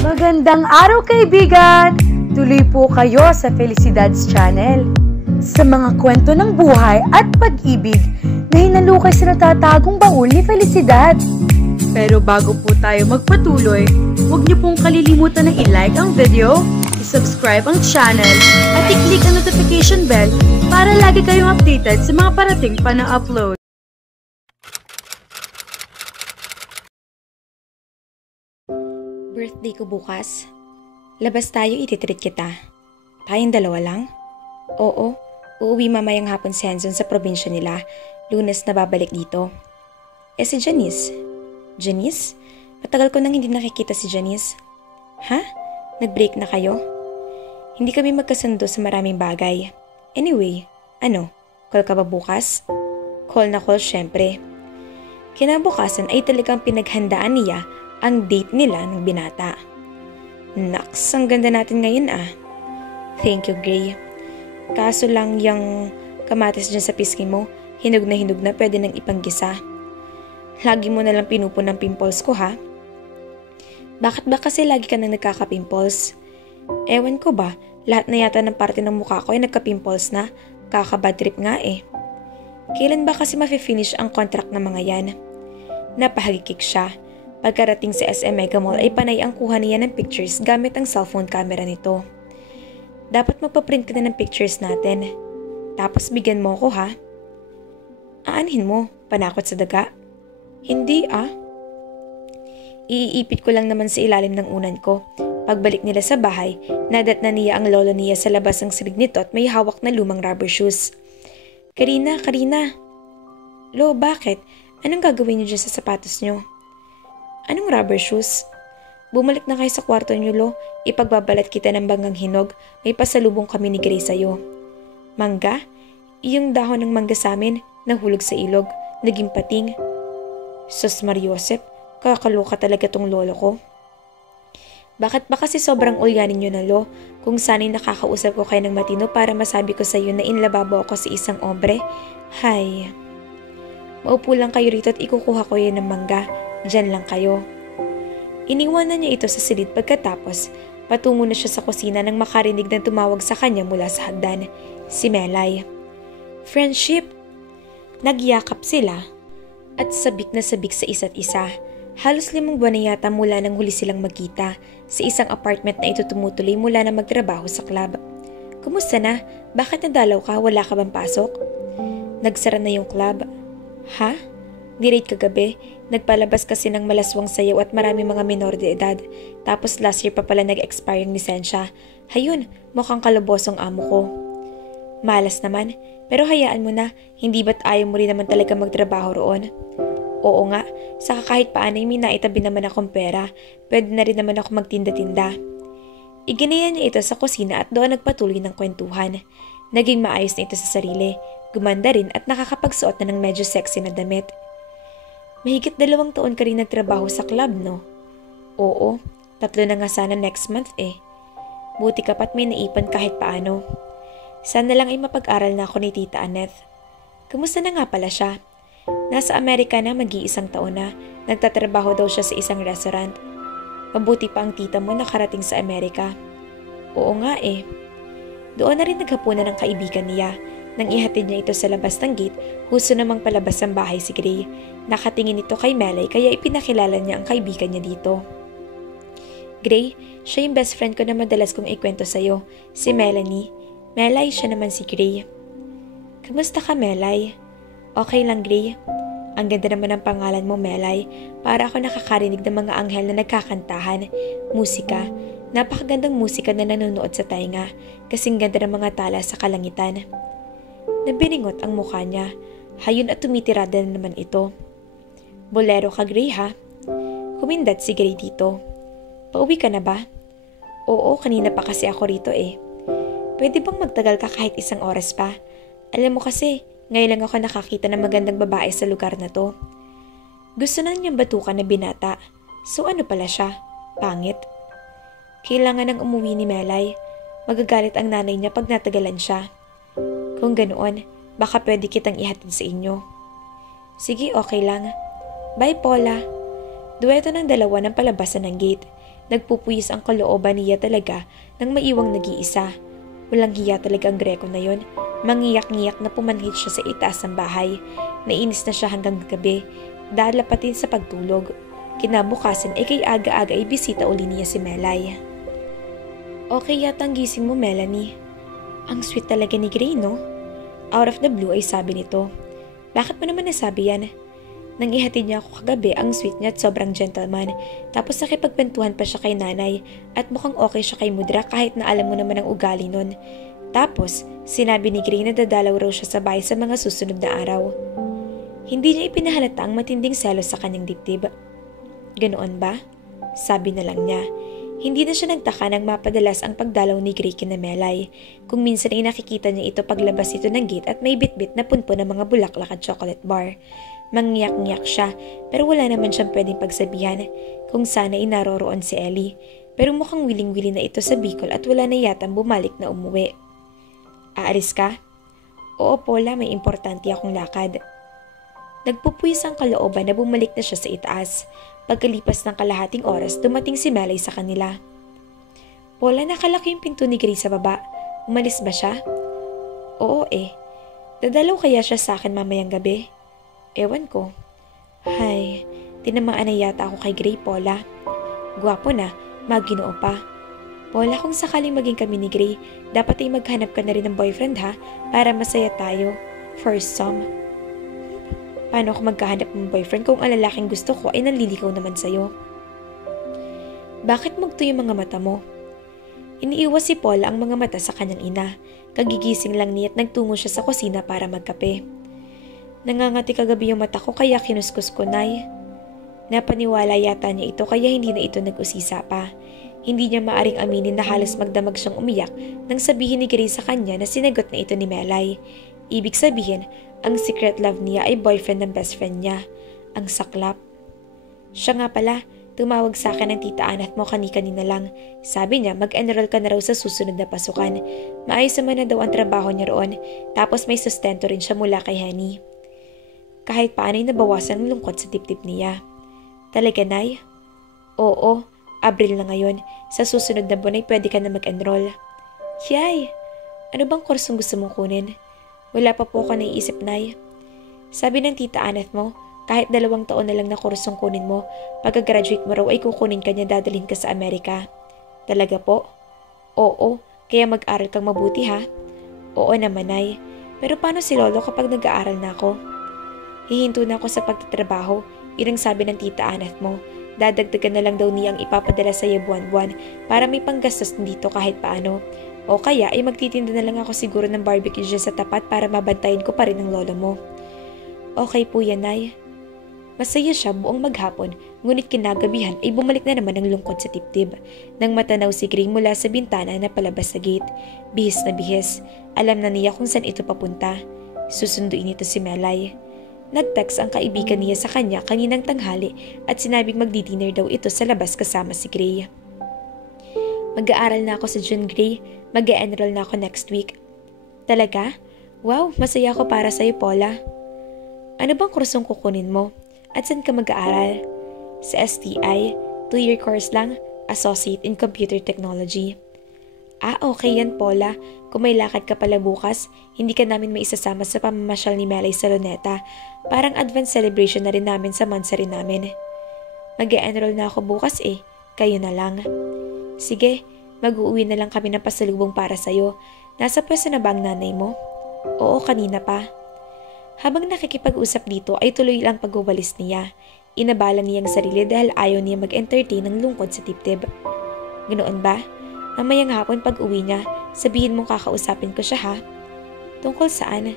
Magandang araw kaibigan! Tuloy po kayo sa Felicidad's Channel. Sa mga kwento ng buhay at pag-ibig na hinalukay sa natatagong baul ni Felicidad. Pero bago po tayo magpatuloy, huwag niyo pong kalilimutan na i-like ang video, i-subscribe ang channel, at i-click ang notification bell para lagi kayong updated sa mga parating pa na upload. Birthday ko bukas. Labas tayo, ititreat kita. Tayong dalawa lang? Oo, uuwi mamayang hapon si Hanson sa probinsya nila. Lunes na babalik dito. Si Janice? Janice? Matagal ko nang hindi nakikita si Janice. Ha? Nag-break na kayo? Hindi kami magkasundo sa maraming bagay. Anyway, ano? Call ka ba bukas? Call na call syempre. Kinabukasan ay talagang pinaghandaan niya ang date nila ng binata. Naks, ang ganda natin ngayon ah. Thank you, Gray. Kaso lang yung kamatis dyan sa pisngi mo, hinog na pwede nang ipanggisa. Lagi mo nalang pinupo ng pimples ko ha. Bakit ba kasi lagi ka nang nagkaka-pimples? Ewan ko ba, lahat na yata ng parte ng mukha ko ay nagka-pimples na, kaka-bad trip nga eh. Kailan ba kasi mafe-finish ang contract ng mga yan? Napahagikik siya. Pagkarating sa SM Mega Mall ay panay ang kuha niya ng pictures gamit ang cellphone camera nito. Dapat magpaprint ka na ng pictures natin. Tapos bigyan mo ko ha. Aanhin mo, panakot sa daga? Hindi ah. Iipit ko lang naman sa ilalim ng unan ko. Pagbalik nila sa bahay, nadat na niya ang lolo niya sa labas ng silig nito at may hawak na lumang rubber shoes. Karina. Lo, bakit? Anong gagawin niyo dyan sa sapatos niyo? Anong rubber shoes? Bumalik na kayo sa kwarto niyo, Lo. Ipagbabalat kita ng banggang hinog. May pasalubong kami ni Gray sa'yo. Mangga? Iyong dahon ng mangga sa amin, nahulog sa ilog, naging pating. Sus Mariosep, kakaloka talaga tong lolo ko. Bakit ba kasi sobrang ulyanin niyo na, Lo? Kung sana'y nakakausap ko kayo ng matino para masabi ko sa'yo na inlababo ako sa isang obre. Hay. Maupo lang kayo rito at ikukuha ko yan ng mangga. Diyan lang kayo. Iniwanan niya ito sa silid pagkatapos, patungo na siya sa kusina nang makarinig ng tumawag sa kanya mula sa hagdan, si Melay. Friendship! Nagyakap sila at sabik na sabik sa isa't isa. Halos 5 buwan na yata mula nang huli silang magkita sa isang apartment na ito tumutuloy mula na magtrabaho sa club. Kumusta na? Bakit nadalaw ka? Wala ka bang pasok? Nagsara na yung club. Ha? Ni-rate kagabi, nagpalabas kasi ng malaswang sayaw at marami mga minor de edad. Tapos last year pa pala nag-expire yung lisensya. Hayun, mukhang kalabosong amo ko. Malas naman, pero hayaan mo na, hindi ba't ayaw mo rin naman talaga magtrabaho roon? Oo nga, saka kahit paano may naitabi naman akong pera, pwede na rin naman ako magtinda-tinda. Iginaya niya ito sa kusina at doon nagpatuloy ng kwentuhan. Naging maayos na ito sa sarili, gumanda rin at nakakapagsuot na ng medyo sexy na damit. Mahigit 2 taon ka rin nagtrabaho sa club, no? Oo, 3 na nga sana next month eh. Buti ka pa't may naipan kahit paano. Sana lang ay mapag-aral na ako ni Tita Annette. Kumusta na nga pala siya? Nasa Amerika na mag-iisang taon na, nagtatrabaho daw siya sa isang restaurant. Mabuti pa ang tita mo nakarating sa Amerika. Oo nga eh. Doon na rin naghapunan ng kaibigan niya. Nang ihatid niya ito sa labas ng gate, husto namang palabas ng bahay si Gray. Nakatingin ito kay Melay kaya ipinakilala niya ang kaibigan niya dito. Gray, siya yung best friend ko na madalas kong ikwento sa'yo, si Melanie. Melay, siya naman si Gray. Kamusta ka, Melay? Okay lang, Gray. Ang ganda naman ng pangalan mo, Melay. Para ako nakakarinig ng mga anghel na nagkakantahan. Musika. Napakagandang musika na nanonood sa tainga. Kasing ganda ng mga tala sa kalangitan. Nabiningot ang mukha niya. Hayun at tumitirada na naman ito. Bolero ka, Gray ha? Humindat si Gray dito. Pauwi ka na ba? Oo, kanina pa kasi ako rito eh. Pwede bang magtagal ka kahit 1 oras pa? Alam mo kasi, ngayon lang ako nakakita ng magandang babae sa lugar na to. Gusto na niyang batukan na binata. So ano pala siya? Pangit? Kailangan nang umuwi ni Melay. Magagalit ang nanay niya pag natagalan siya. Kung ganoon, baka pwede kitang ihatid sa inyo. Sige, okay lang. Bye, Paula. Duweto ng dalawa ng palabasan ng gate. Nagpupuyis ang kalooban niya talaga nang maiwang nag-iisa. Walang hiya talaga ang Greco na yon. Mangiyak-ngiyak na pumanhid siya sa itaas ng bahay. Nainis na siya hanggang gabi, dahil lapatin sa pagtulog. Kinabukasan ay kay aga-aga ay bisita uli niya si Melay. Okay yata ang gising mo, Melanie. Ang sweet talaga ni Gray, no? Out of the blue ay sabi nito. Bakit mo naman nasabi yan? Nang ihatid niya ako kagabi, ang sweet niya at sobrang gentleman. Tapos nakipagpentuhan pa siya kay nanay at mukhang okay siya kay Mudra kahit na alam mo naman ang ugali nun. Tapos, sinabi ni Gray na dadalaw raw siya sa bahay sa mga susunod na araw. Hindi niya ipinahalata ang matinding selos sa kanyang dibdib. Ganoon ba? Sabi na lang niya. Hindi na siya nagtaka nang mapadalas ang pagdalaw ni Gray kina Melay. Kung minsan ay nakikita niya ito paglabas ito ng gate at may bitbit na punpo ng mga bulaklak at chocolate bar. Mangyak-ngyak siya pero wala naman siyang pwedeng pagsabihan kung sana ay naroroon si Ellie. Pero mukhang wiling-wili na ito sa Bicol at wala na yatang bumalik na umuwi. Aalis ka? Oo, Paula, may importante akong lakad. Nagpupuwis ang kalooban na bumalik na siya sa itaas. Pagkalipas ng kalahating oras, dumating si Melay sa kanila. Paula, nakalaki yung pinto ni Gray sa baba. Umalis ba siya? Oo Dadalaw kaya siya sa akin mamayang gabi? Ewan ko. Hay, tinamaan na yata ako kay Gray, Paula. Gwapo na, maginoo pa. Paula, kung sakaling maging kami ni Gray, dapat ay maghanap ka na rin ng boyfriend ha, para masaya tayo. For some. Paano ako magkahanap ng boyfriend kung ang lalaking gusto ko ay nanliligaw naman sa'yo? Bakit mugto yung mga mata mo? Iniiwas si Paula ang mga mata sa kanyang ina. Kagigising lang niya at nagtungo siya sa kusina para magkape. Nangangati kagabi yung mata ko kaya kinuskus ko, Nay. Napaniwala yata niya ito kaya hindi na ito nag-usisa pa. Hindi niya maaring aminin na halos magdamag siyang umiyak nang sabihin ni Gray sa kanya na sinagot na ito ni Melay. Ibig sabihin, ang secret love niya ay boyfriend ng best friend niya. Ang saklap. Siya nga pala, tumawag sa akin ng tita Anat mo kani-kanina lang. Sabi niya mag-enroll ka na raw sa susunod na pasukan. Maayos naman na daw ang trabaho niya roon, tapos may sustento rin siya mula kay Henny. Kahit paano'y nabawasan ang lungkot sa dibdib niya. Talaga, Nay? Oo, Abril na ngayon. Sa susunod na buwan ay pwede ka na mag-enroll. Yay! Ano bang kursong gusto mong kunin? Wala pa po ako naiisip, Nay. Sabi ng tita Anat mo, kahit 2 taon na lang na kursong kunin mo, pagka-graduate mo raw ay kukunin ka niya dadalhin ka sa Amerika. Talaga po? Oo, kaya mag-aral kang mabuti ha? Oo naman, Nay. Pero paano si Lolo kapag nag-aaral na ako? Hihinto na ako sa pagtatrabaho, yun ang sabi ng tita Anat mo. Dadagdagan na lang daw niyang ipapadala sa iyo buwan-buwan para may panggastos dito kahit paano. O kaya ay magtitinda na lang ako siguro ng barbecue dyan sa tapat para mabantayan ko pa rin ang lolo mo. Okay po yan, Nay. Masaya siya buong maghapon, ngunit kinagabihan ay bumalik na naman ang lungkot sa dibdib. Nang matanaw si Gray mula sa bintana na palabas sa gate. Bihis na bihis. Alam na niya kung saan ito papunta. Susunduin ito si Melay. Nag-text ang kaibigan niya sa kanya kaninang tanghali at sinabing magdi-dinner daw ito sa labas kasama si Gray. Mag-aaral na ako sa June, Gray. Mag-e-enroll na ako next week. Talaga? Wow, masaya ako para sa'yo, Paula. Ano bang kursong kukunin mo? At saan ka mag-aaral? Sa STI, 2-year course lang, Associate in Computer Technology. Okay yan, Paula. Kung may lakad ka pala bukas, hindi ka namin maisasama sa pamamasyal ni Melay sa Luneta. Parang advance celebration na rin namin sa mansari namin. Mag-e-enroll na ako bukas Kayo na lang. Sige, mag-uuwi na lang kami ng pasalubong para sa'yo. Nasa pwesto na ba ang nanay mo? Oo, kanina pa. Habang nakikipag-usap dito ay tuloy lang pagwawalis niya. Inabala niya ang sarili dahil ayaw niya mag-entertain ng lungkot sa dibdib. Ganoon ba? Mamayang hapon pag uwi niya, sabihin mong kakausapin ko siya ha? Tungkol saan?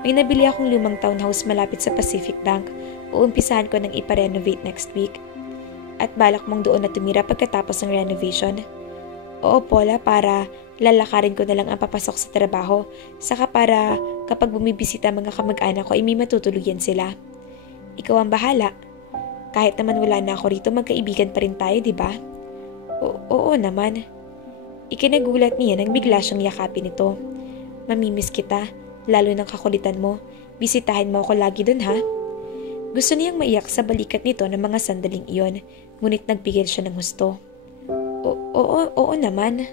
May nabili akong lumang townhouse malapit sa Pacific Bank. Uumpisahan ko nang ipa-renovate next week. At balak mong doon na tumira pagkatapos ng renovation. Oo, Paula, para lalakarin ko na lang ang papasok sa trabaho. Saka para kapag bumibisita mga kamag-anak ko ay may matutuluyan sila. Ikaw ang bahala. Kahit naman wala na ako rito, magkaibigan pa rin tayo, di ba? Oo naman. Ikinagulat niya nang bigla siyang yakapin ito. Mamimiss kita, lalo ng kakulitan mo. Bisitahin mo ako lagi dun ha? Gusto niyang maiyak sa balikat nito ng mga sandaling iyon, ngunit nagpigil siya ng husto. Oo naman.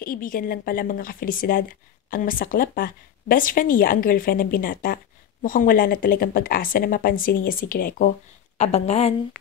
Kaibigan lang pala mga kafelisidad. Ang masaklap pa, best friend niya ang girlfriend ng binata. Mukhang wala na talagang pag-asa na mapansin niya si Greco. Abangan.